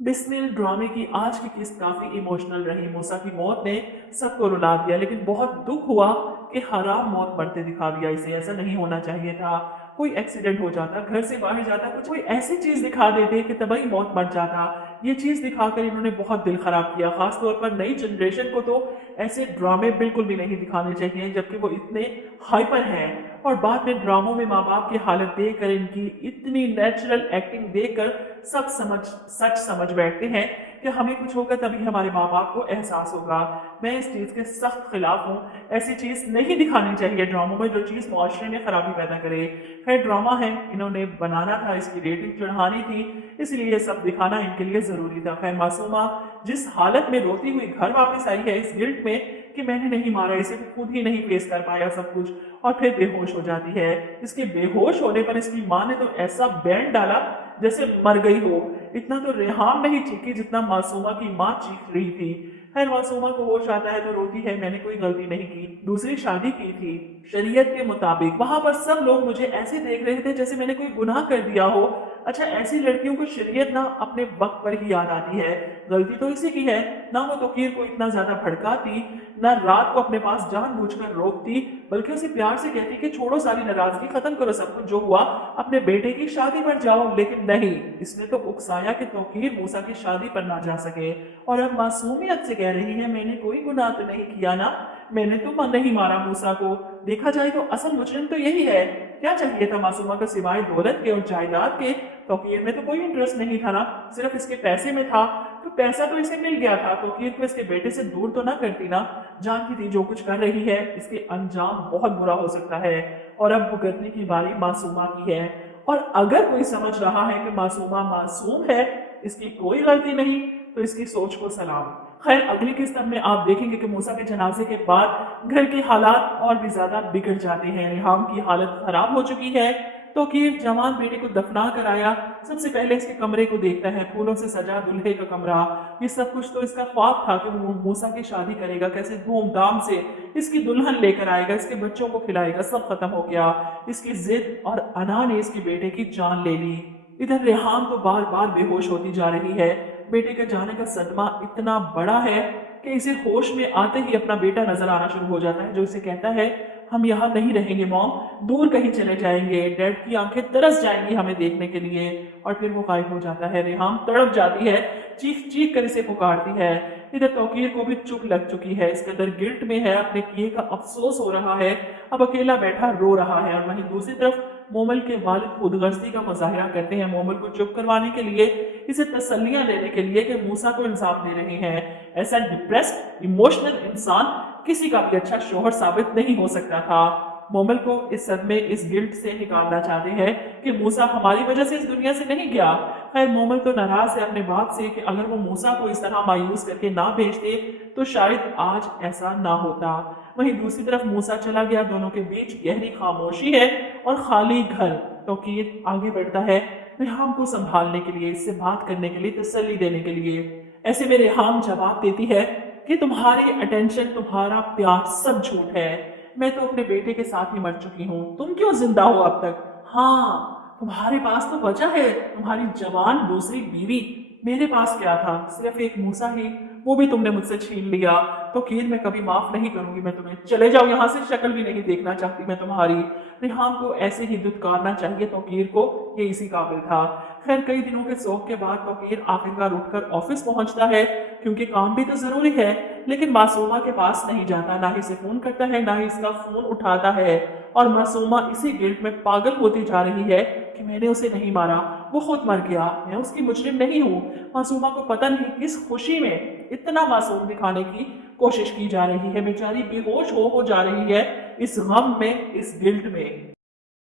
बिस्मिल ड्रामे की आज की किस्त काफी इमोशनल रही। मूसा की मौत ने सबको रुला दिया, लेकिन बहुत दुख हुआ कि हराम मौत मरते दिखा दिया इसे। ऐसा नहीं होना चाहिए था। कोई एक्सीडेंट हो जाता, घर से बाहर जाता, कुछ कोई ऐसी चीज दिखा देते कि तभी मौत मर जाता। ये चीज दिखाकर इन्होंने बहुत दिल खराब किया। खास तौर पर नई जनरेशन को तो ऐसे ड्रामे बिल्कुल भी नहीं दिखाने चाहिए, जबकि वो इतने हाइपर हैं। और बाद में ड्रामों में माँ बाप की हालत देखकर, इनकी इतनी नेचुरल एक्टिंग देखकर सब सच समझ बैठते हैं कि हमें कुछ होगा तभी हमारे माँ बाप को एहसास होगा। मैं इस चीज के सख्त खिलाफ हूँ। ऐसी चीज नहीं दिखानी चाहिए ड्रामों में, जो चीज मुआशरे में खराबी पैदा करे। खैर, ड्रामा है, इन्होंने बनाना था, इसकी रेटिंग चढ़ानी थी, इसलिए ये सब दिखाना इनके लिए जरूरी था। खैर, मासूमा जिस हालत में रोती हुई घर वापस आई है इस गिल्ट में कि मैंने नहीं मारा इसे, वो खुद ही नहीं फेस कर पाया सब कुछ, और फिर बेहोश हो जाती है। इसके बेहोश होने पर इसकी माँ ने तो ऐसा बैंड डाला जैसे मर गई हो। इतना तो रेहान नहीं चीखी जितना मासूमा की माँ चीख रही थी। खैर, मासूमा को होश आता है तो रोती है, मैंने कोई गलती नहीं की, दूसरी शादी की थी शरीयत के मुताबिक। वहां पर सब लोग मुझे ऐसे देख रहे थे जैसे मैंने कोई गुनाह कर दिया हो। अच्छा, ऐसी लड़कियों को शरीयत ना अपने वक्त पर ही याद आती है। गलती तो इसी की है। ना वो तोकीर को इतना ज्यादा भड़काती, ना रात को अपने पास जानबूझकर रोकती, बल्कि उसे प्यार से कहती कि छोड़ो सारी नाराजगी, खत्म करो सब कुछ जो हुआ, अपने बेटे की शादी पर जाओ। लेकिन नहीं, इसने तो उकसाया कि तोकीर मूसा की शादी पर ना जा सके। और अब मासूमियत से कह रही है मैंने कोई गुनाह तो नहीं किया ना, मैंने तो नहीं मारा मूसा को। देखा जाए तो असल मुजरिम तो यही है। क्या चाहिए था मासूमा को सिवाय दौलत के और जायदाद के? तोकीर में तो कोई इंटरेस्ट नहीं था ना, सिर्फ इसके पैसे में था। तो पैसा तो इसे मिल गया था, तोकीर को इसके बेटे से दूर तो ना करती ना। जानती थी जो कुछ कर रही है इसके अंजाम बहुत बुरा हो सकता है। और अब भुगतने की बारी मासूमा की है। और अगर कोई समझ रहा है कि मासूमा मासूम है, इसकी कोई गलती नहीं, तो इसकी सोच को सलाम। खैर, अगली किस्त में आप देखेंगे कि मूसा के जनाजे के बाद घर के हालात और भी ज्यादा बिगड़ जाते हैं। रिहाम की हालत खराब हो चुकी है। तो कीर जवान बेटे को दफना कर आया। सबसे पहले इसके कमरे को देखता है, फूलों से सजा दुल्हे का कमरा। ये सब कुछ तो इसका ख्वाब था कि वो मूसा की शादी करेगा, कैसे धूमधाम से इसकी दुल्हन लेकर आएगा, इसके बच्चों को खिलाएगा। सब खत्म हो गया। इसकी जिद और अना ने इसके बेटे की जान ले ली। इधर रेहान तो बार बार बेहोश होती जा रही है। बेटे के जाने का सदमा इतना बड़ा है कि इसे होश में आते ही अपना बेटा नजर आना शुरू हो जाता है, जो इसे कहता है हम यहाँ नहीं रहेंगे मॉम, दूर कहीं चले जाएंगे। डैड की आंखें तरस जाएंगी हमें देखने के लिए। और फिर वो गायब हो जाता है। रेहाम तड़प जाती है, चीख चीख कर इसे पुकारती है। इधर तौकीर को भी चुप लग चुकी है, इसके अंदर गिल्ट में है, अपने किए का अफसोस हो रहा है। अब अकेला बैठा रो रहा है। और वहीं दूसरी तरफ मोमल के वालिद खुदगर्जी का मुजाहिरा करते हैं, मोमल को चुप करवाने के लिए, इसे तसल्लियां देने के लिए कि मूसा को इंसाफ दे रहे हैं। ऐसा डिप्रेस्ड इमोशनल इंसान किसी का भी अच्छा शोहर साबित नहीं हो सकता था। मोमल को इस सदमे, इस गिल्ट से निकालना चाहते हैं कि मूसा हमारी वजह से इस दुनिया से नहीं गया। खैर, मोमल तो नाराज है अपने बाप से कि अगर वो मूसा को इस तरह मायूस करके ना भेजते तो शायद आज ऐसा ना होता। वहीं दूसरी तरफ मूसा चला गया, दोनों के बीच गहरी खामोशी है और खाली घर। तौकीर आगे बढ़ता है रेहाम को संभालने के लिए, इससे बात करने के लिए, तसल्ली देने के लिए। ऐसे में रेहाम जवाब देती है कि तुम्हारी अटेंशन, तुम्हारा प्यार सब झूठ है। मैं तो अपने बेटे के साथ ही मर चुकी हूँ, तुम क्यों जिंदा हो अब तक? हाँ, तुम्हारे पास तो वजह है, तुम्हारी जवान दूसरी बीवी। मेरे पास क्या था? सिर्फ एक मूसा ही, वो भी तुमने मुझसे छीन लिया। तो कीर, मैं कभी माफ नहीं करूंगी मैं तुम्हें, चले जाओ यहाँ से, शक्ल भी नहीं देखना चाहती मैं तुम्हारी। रिहान को ऐसे ही दुत्कारना चाहिए तौकीर को, ये इसी काबिल था। खैर, कई दिनों के शौक के बाद तौकीर आखिरकार उठकर ऑफिस पहुंचता है, क्योंकि काम भी तो जरूरी है। लेकिन मासूमा के पास नहीं जाता, ना ही इसे फोन करता है, ना ही इसका फोन उठाता है। और मासूमा इसी गिल्ट में पागल होती जा रही है कि मैंने उसे नहीं मारा, वो खुद मर गया, मैं उसकी मुजरिम नहीं हूँ। मासूमा को पता नहीं किस खुशी में इतना मासूम दिखाने की कोशिश की जा रही है। बेचारी बेहोश हो जा रही है इस गम में, इस गिल्ट में।